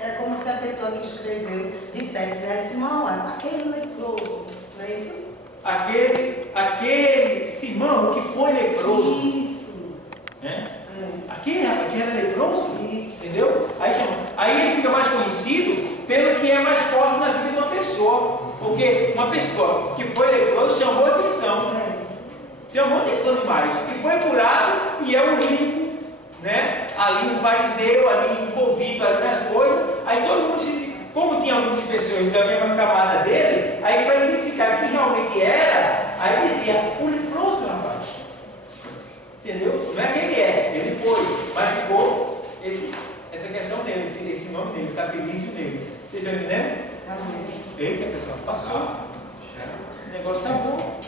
É como se a pessoa que escreveu dissesse, né, Simão, aquele leproso, não é isso? Aquele Simão que foi leproso. Isso. Né? Aquele que era leproso. Isso. Entendeu? Aí ele fica mais conhecido pelo que é mais forte na vida de uma pessoa. Porque uma pessoa que foi leproso chamou atenção. Chamou atenção demais. E foi curado e é um rico, né? Ali um fariseu, ali envolvido ali nas coisas. Aí todo mundo como tinha muitas pessoas da mesma camada dele, aí para identificar quem realmente era, aí dizia, o leproso, rapaz. Entendeu? Não é que ele é, ele foi, mas ficou essa questão dele, esse nome dele, esse apelido dele. Vocês estão entendendo? Eita, pessoal, passou. O negócio está bom.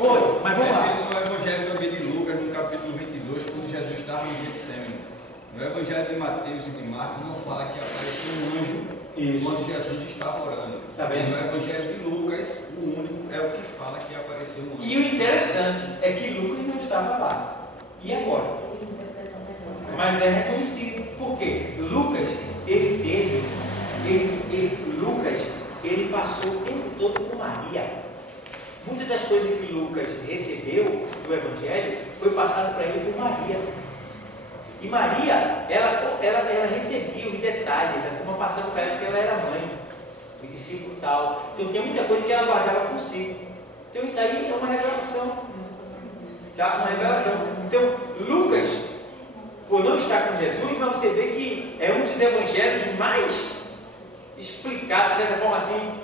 Oi, mas vamos lá. No Evangelho também de Lucas, no capítulo 22, quando Jesus estava em Getsêmani. No Evangelho de Mateus e de Marcos não fala que apareceu um anjo quando Jesus estava orando. Tá vendo? No Evangelho de Lucas, o único é o que fala que apareceu um anjo. E o interessante é que Lucas não estava lá. E agora? Mas é reconhecido. Por quê? Lucas, ele passou o tempo todo com Maria. Muitas das coisas que Lucas recebeu do Evangelho foi passado para ele por Maria. E Maria, ela recebia os detalhes, como passando para ela porque ela era mãe, o discípulo tal. Então tem muita coisa que ela guardava consigo. Então isso aí é uma revelação. Tá? Uma revelação. Então Lucas, por não estar com Jesus, mas você vê que é um dos evangelhos mais explicados, de certa forma assim,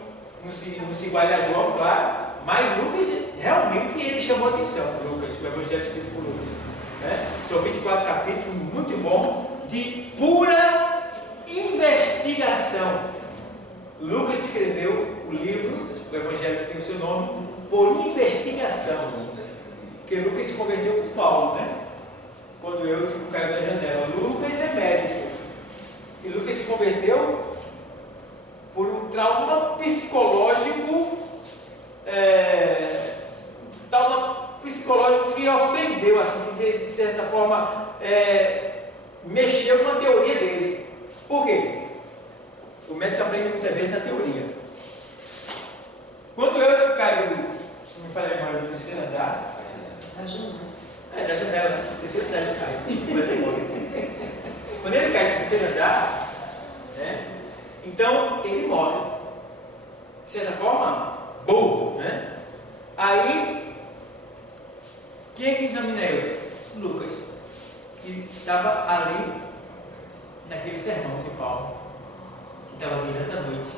não se iguala a João, claro. Mas Lucas, realmente, ele chamou a atenção. Lucas, o evangelho escrito por Lucas. Né? São 24 capítulos, muito bom, de pura investigação. Lucas escreveu o livro, o evangelho que tem o seu nome, por investigação. Porque Lucas se converteu com Paulo, né? Quando eu caiu da janela. Lucas é médico. E Lucas se converteu por um trauma psicológico. Psicológico que ofendeu, assim, de certa forma, mexeu com a teoria dele. Por quê? O médico aprende muitas vezes na teoria. Quando eu caio, se não me falha a memória, do terceiro andar, Da janela. da janela, do terceiro andar eu caio. Quando ele cai do terceiro andar, né, então ele morre. De certa forma, bom, né? Aí, quem é que examina ele? Lucas, que estava ali, naquele sermão de Paulo, que estava virando a noite.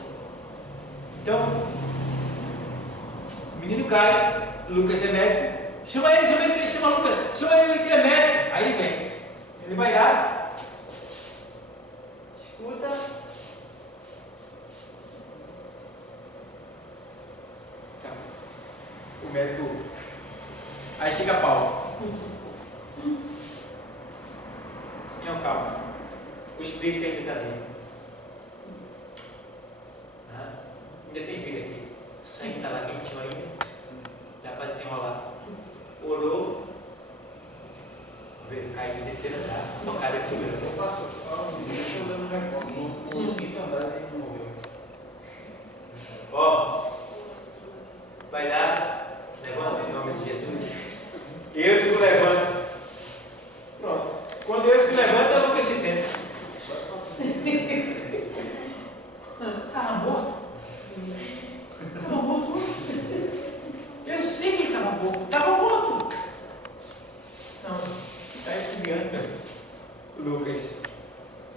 Então, o menino cai, Lucas é médico, chama Lucas, chama ele que é médico. Aí ele vem, ele vai lá, escuta. O médico. Aí chega Paulo. Não, calma. O espírito ainda está ali. Ainda tem vida aqui. O sangue está lá quentinho ainda. Dá para desenrolar. Orou. Caiu do terceiro andar. Tocaram aqui. Eu passo. Estou dando recorde. No quinto andar ele morreu. Ó. Vai lá. Levanta em nome de Jesus. Eu te levanto. Pronto. Quando eu te levanto, Lucas se senta. Estava morto. Estava morto. Eu sei que ele estava morto. Estava morto. Não. Está estudando. Lucas.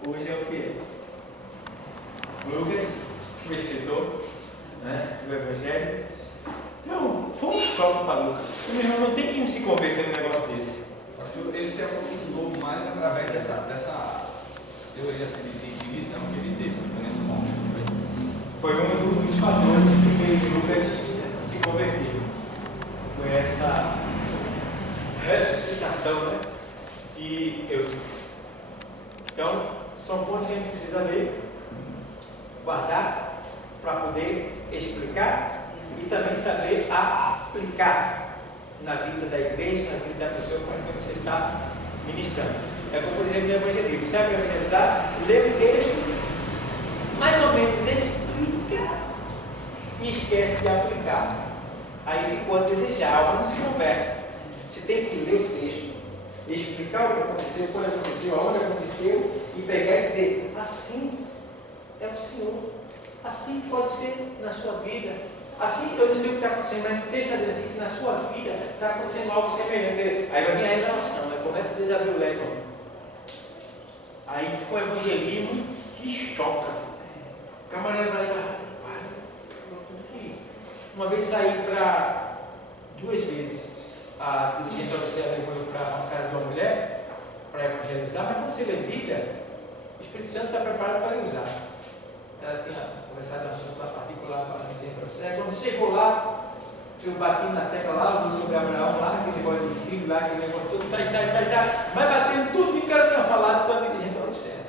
Hoje é o que? Lucas, o escritor, né, do Evangelho. Então, foi um choque para Lucas. Meu irmão, não tem que se converter num negócio desse. Ele se aprofundou mais através dessa teoria assim, de divisão que ele teve nesse momento. Foi um dos fatores que fez Lucas se converter. Foi essa ressuscitação, né, de eu. Então, são pontos que a gente precisa ler. guardar para poder explicar e também saber aplicar na vida da igreja, na vida da pessoa com quem você está ministrando. É como, por exemplo, o evangelismo. Sabe evangelizar? Lê o texto, mais ou menos explica e esquece de aplicar. Aí ficou a desejar, algo não se converte. Você tem que ler o texto, explicar o que aconteceu, quando aconteceu, aonde aconteceu, e pegar e dizer, assim é o Senhor, assim pode ser na sua vida, assim, eu não sei o que está acontecendo, mas o texto está dizendo aqui que na sua vida está acontecendo algo semelhante. Aí vai vir a revelação, aí começa a já ver o leque. Aí fica um evangelismo que choca. O camarada vai lá, uma vez saí para 2 vezes, a dirigente da Luciana levou para a casa de uma mulher para evangelizar, mas quando você lê Bíblia, o Espírito Santo está preparado para lhe usar. Ela tinha conversado um assunto lá particular com a dirigente da Luciana. Quando chegou lá, eu bati na tecla lá, o sobre Abraão lá, aquele negócio de filho lá, aquele negócio todo, mas batendo tudo que ela tinha falado com a dirigente da Luciana.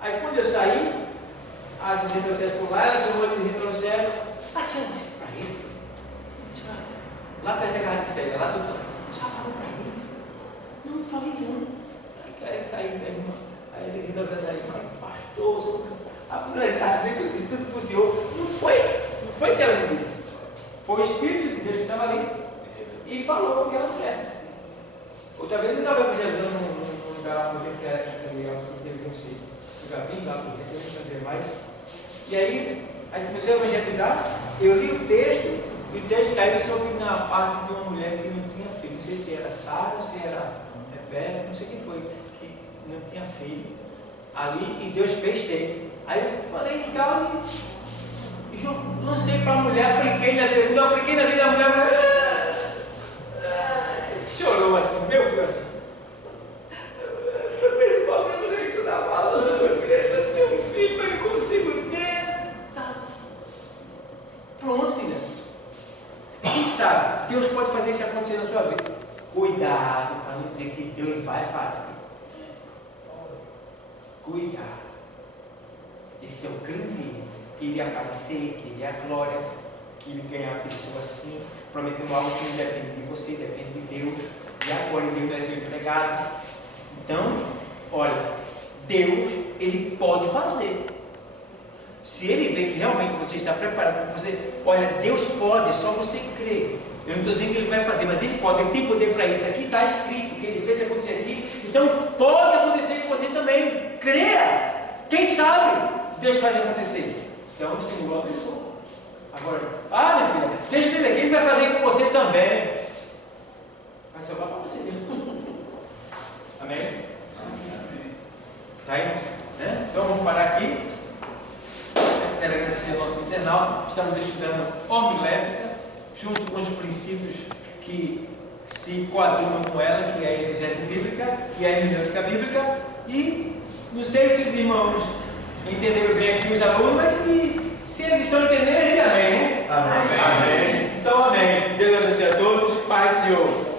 Aí quando eu saí, a dirigente da Luciana ficou lá, ela chamou a dirigente da Luciana e disse, a senhora disse para ele, lá perto da garra de cega, lá tudo, já falou para ele? Não, não falei não. Aí saiu da irmã, aí a dirigente da Luciana saiu, pastor, a mulher está dizendo que eu disse tudo para o senhor. Não foi que ela me disse. Foi o Espírito de Deus que estava ali e falou o que ela quer. Outra vez eu estava evangelizando num lugar que era legal, que deveria ser lugar bem lá, porque eu não sabia mais. E aí, a gente começou a evangelizar, eu li o texto, e o texto caiu sobre na parte de uma mulher que não tinha filho. Não sei se era Sara ou se era Rebeca, não sei quem foi, que não tinha filho. Ali, e Deus fez ter. Aí eu falei e tal, e lancei para a mulher, apliquei na vida, não apliquei na vida da mulher, chorou assim, meu filho assim. Esse problema que você está falando, eu tenho um filho, mas não consigo ter. Tá. Pronto, filha. Quem sabe, Deus pode fazer isso acontecer na sua vida. Cuidado para não dizer que Deus vai fazer. Cuidado. Esse é o crime que ele aparecer, que ele é a glória, que ele ganhar a pessoa assim, prometendo algo que não depende de você, depende de Deus, e agora Deus não é seu empregado. Então, olha, Deus, ele pode fazer. Se ele vê que realmente você está preparado para você, olha, Deus pode, é só você crer. Eu não estou dizendo que ele vai fazer, mas ele pode, ele tem poder para isso. Aqui está escrito que ele fez acontecer aqui, então pode acontecer com você também. Creia! Quem sabe Deus faz acontecer. Então, estimulou a pessoa. Agora, minha filha, Deus fez aqui, ele vai fazer com você também. Vai salvar para você mesmo. Amém? Tá aí? Né? Então, vamos parar aqui. Quero agradecer ao nosso internauta. Estamos estudando homilética, junto com os princípios que se coadunam com ela, que é a exegese bíblica e a hermenêutica bíblica. E não sei se os irmãos entenderam bem aqui, os alunos, mas se eles estão entendendo, amém, né? Amém. Então, amém. Deus abençoe a todos. Pai, Senhor.